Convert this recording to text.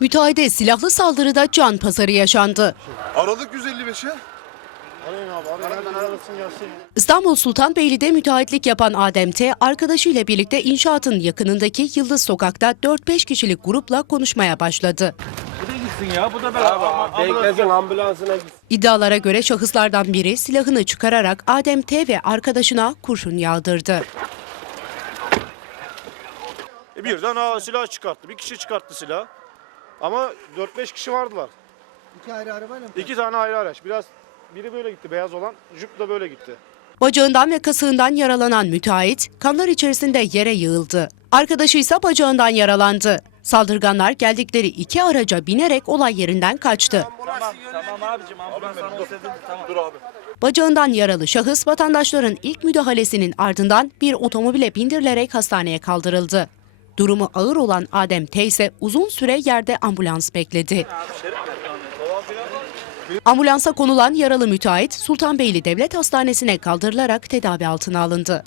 Müteahhide silahlı saldırıda can pazarı yaşandı. Aralık 155'e. İstanbul Sultanbeyli'de müteahhitlik yapan Adem T, arkadaşıyla birlikte inşaatın yakınındaki Yıldız Sokak'ta 4-5 kişilik grupla konuşmaya başladı. Bu da gitsin ya. Bu da. Beklesin ambulansına gitsin. İddialara göre şahıslardan biri silahını çıkararak Adem T ve arkadaşına kurşun yağdırdı. Birden ha silah çıkarttı. Bir kişi çıkarttı silah. Ama 4-5 kişi vardılar. İki ayrı arabayla mı? İki tane ayrı araç. Biraz biri böyle gitti beyaz olan. Jüp de böyle gitti. Bacağından ve kasığından yaralanan müteahhit kanlar içerisinde yere yığıldı. Arkadaşı ise bacağından yaralandı. Saldırganlar geldikleri iki araca binerek olay yerinden kaçtı. Tamam, tamam abicim. Ambulans anons edildi. Tamam. Dur abi. Bacağından yaralı şahıs vatandaşların ilk müdahalesinin ardından bir otomobile bindirilerek hastaneye kaldırıldı. Durumu ağır olan Adem T ise uzun süre yerde ambulans bekledi. Ambulansa konulan yaralı müteahhit Sultanbeyli Devlet Hastanesi'ne kaldırılarak tedavi altına alındı.